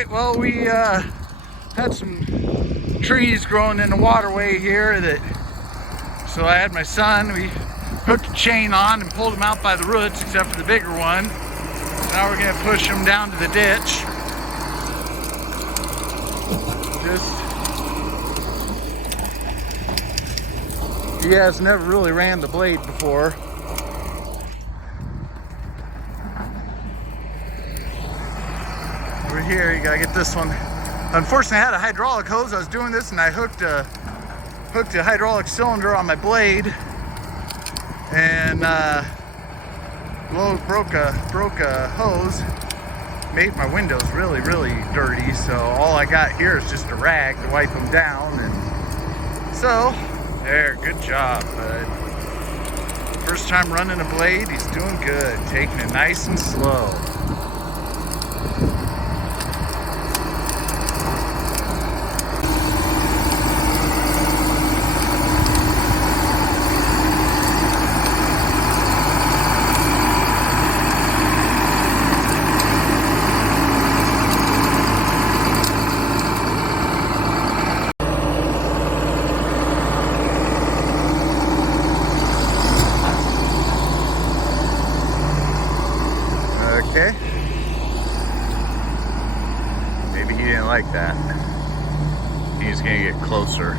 right, well, we had some trees growing in the waterway here so I had my son, we hooked a chain on and pulled him out by the roots, except for the bigger one. Now we're gonna push him down to the ditch. He has never really ran the blade before. Over here, you gotta get this one. Unfortunately, I had a hydraulic hose. I was doing this and I hooked a hydraulic cylinder on my blade, and broke a hose. Made my windows really dirty. So all I got here is just a rag to wipe them down, and so there. Good job, bud. First time running a blade. He's doing good. Taking it nice and slow. Okay. Maybe he didn't like that. He's gonna get closer.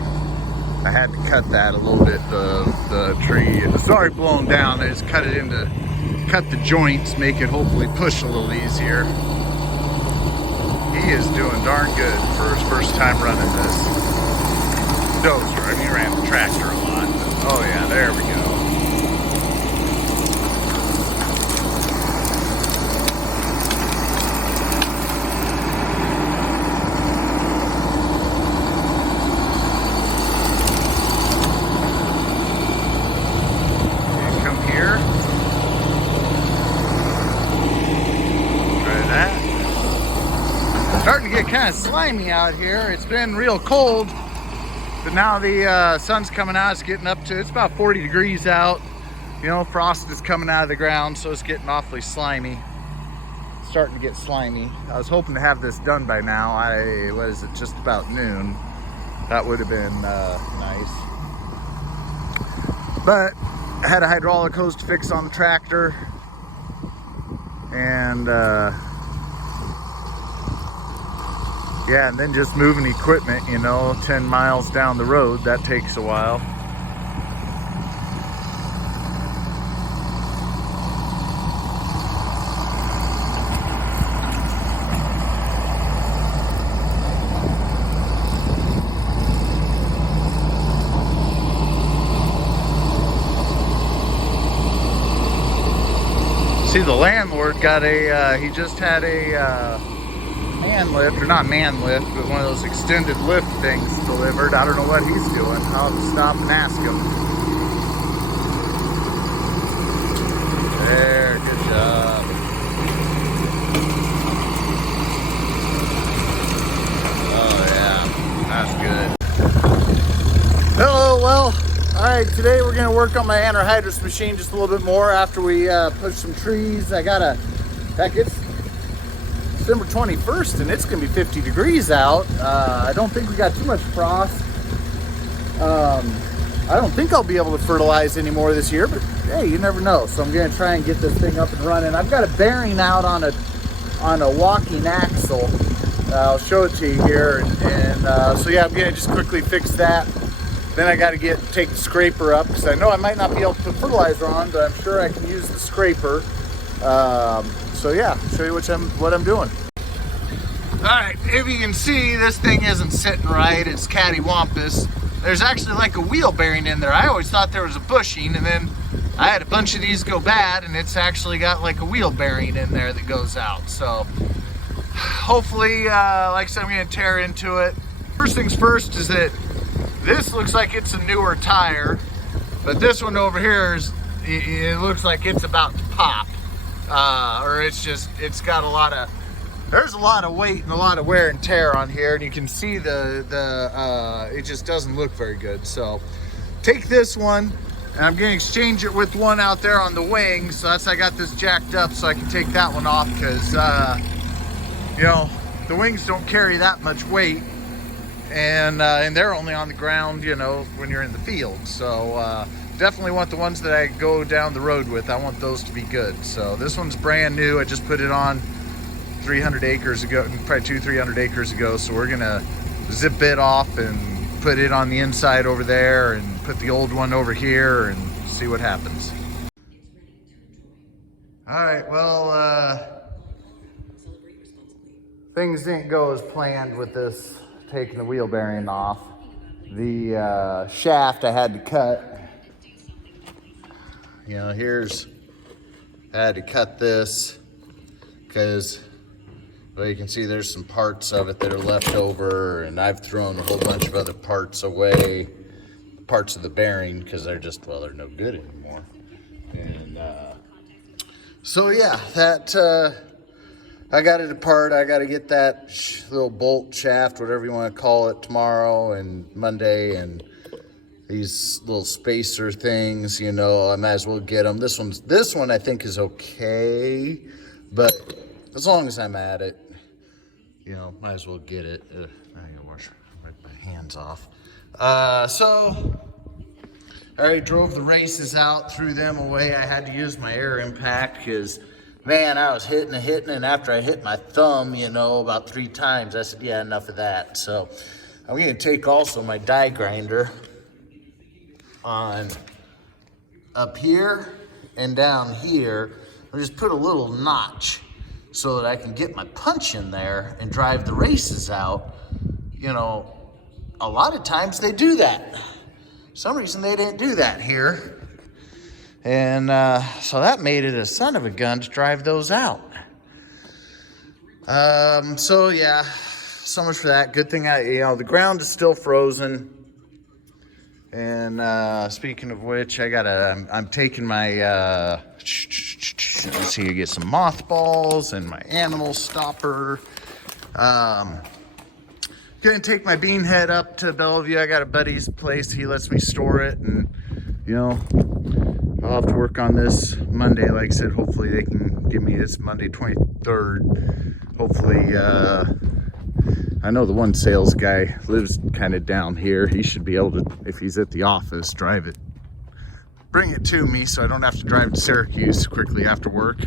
I had to cut that a little bit, the tree. It was already blown down. I just cut the joints, make it hopefully push a little easier. He is doing darn good for his first time running this dozer. I mean, he ran the tractor a lot. Oh yeah, there we go. Starting to get kind of slimy out here. It's been real cold, but now the sun's coming out. It's getting up to, it's about 40 degrees out. You know, frost is coming out of the ground, so it's getting awfully slimy. It's starting to get slimy. I was hoping to have this done by now. What is it, just about noon. That would have been nice. But I had a hydraulic hose to fix on the tractor, and yeah, and then just moving equipment, you know, 10 miles down the road, that takes a while. See, the landlord got he just had a man lift, or not man lift, but one of those extended lift things delivered. I don't know what he's doing. I'll have to stop and ask him. There, good job. Oh yeah, that's good. Hello, well, all right, today we're gonna work on my anhydrous machine just a little bit more after we push some trees. Heck, it's December 21st and it's gonna be 50 degrees out. I don't think we got too much frost. I don't think I'll be able to fertilize anymore this year, but hey, you never know. So I'm gonna try and get this thing up and running. I've got a bearing out on a walking axle. I'll show it to you here, and so yeah, I'm gonna just quickly fix that. Then I got to take the scraper up, because I know I might not be able to put fertilizer on, but I'm sure I can use the scraper. So yeah, show you what I'm doing. All right, if you can see, this thing isn't sitting right. It's cattywampus. There's actually like a wheel bearing in there. I always thought there was a bushing, and then I had a bunch of these go bad, and it's actually got like a wheel bearing in there that goes out. So hopefully, like I said, I'm gonna tear into it. First things first is that this looks like it's a newer tire, but this one over here it looks like it's about to pop. Or it's got there's a lot of weight and a lot of wear and tear on here, and you can see it just doesn't look very good. So take this one, and I'm gonna exchange it with one out there on the wing. So I got this jacked up so I can take that one off, because you know, the wings don't carry that much weight, and they're only on the ground, you know, when you're in the field. So definitely want the ones that I go down the road with. I want those to be good. So this one's brand new. I just put it on 300 acres ago, probably 200-300 acres ago. So we're gonna zip it off and put it on the inside over there and put the old one over here and see what happens. All right, well, things didn't go as planned with this, taking the wheel bearing off. The shaft I had to cut. You know, I had to cut this because, well, you can see there's some parts of it that are left over, and I've thrown a whole bunch of other parts away, parts of the bearing, because they're just, well, they're no good anymore. And so yeah, that I got it apart. I got to get that little bolt shaft, whatever you want to call it, tomorrow and Monday, and these little spacer things, you know, I might as well get them. This one I think is okay, but as long as I'm at it, you know, might as well get it. I gotta wash my hands off. So I already drove the races out, threw them away. I had to use my air impact because, man, I was hitting, and after I hit my thumb, you know, about 3 times, I said, yeah, enough of that. So I'm gonna take also my die grinder on up here and down here. I just put a little notch so that I can get my punch in there and drive the races out. You know, a lot of times they do that. For some reason they didn't do that here. And so that made it a son of a gun to drive those out. So yeah, so much for that. Good thing the ground is still frozen. And speaking of which, I'm taking my, let's see, I get some mothballs and my animal stopper. Gonna take my bean head up to Bellevue. I got a buddy's place. He lets me store it, and, you know, I'll have to work on this Monday. Like I said, hopefully they can give me this Monday 23rd. Hopefully, I know the one sales guy lives kind of down here. He should be able to, if he's at the office, drive it, bring it to me so I don't have to drive to Syracuse quickly after work.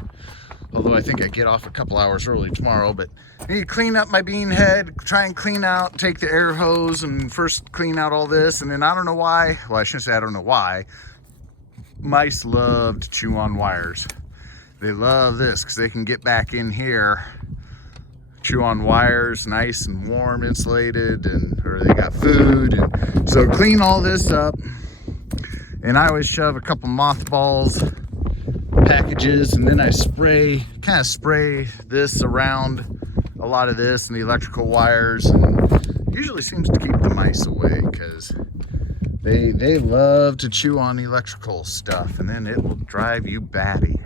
Although I think I get off a couple hours early tomorrow. But I need to clean up my bean head, try and clean out, take the air hose and first clean out all this. And then I don't know why, well, I shouldn't say I don't know why, mice love to chew on wires. They love this because they can get back in here, chew on wires, nice and warm, insulated, or they got food. And so clean all this up, and I always shove a couple mothballs packages, and then I kind of spray this around a lot of this and the electrical wires, and usually seems to keep the mice away because they love to chew on electrical stuff, and then it will drive you batty.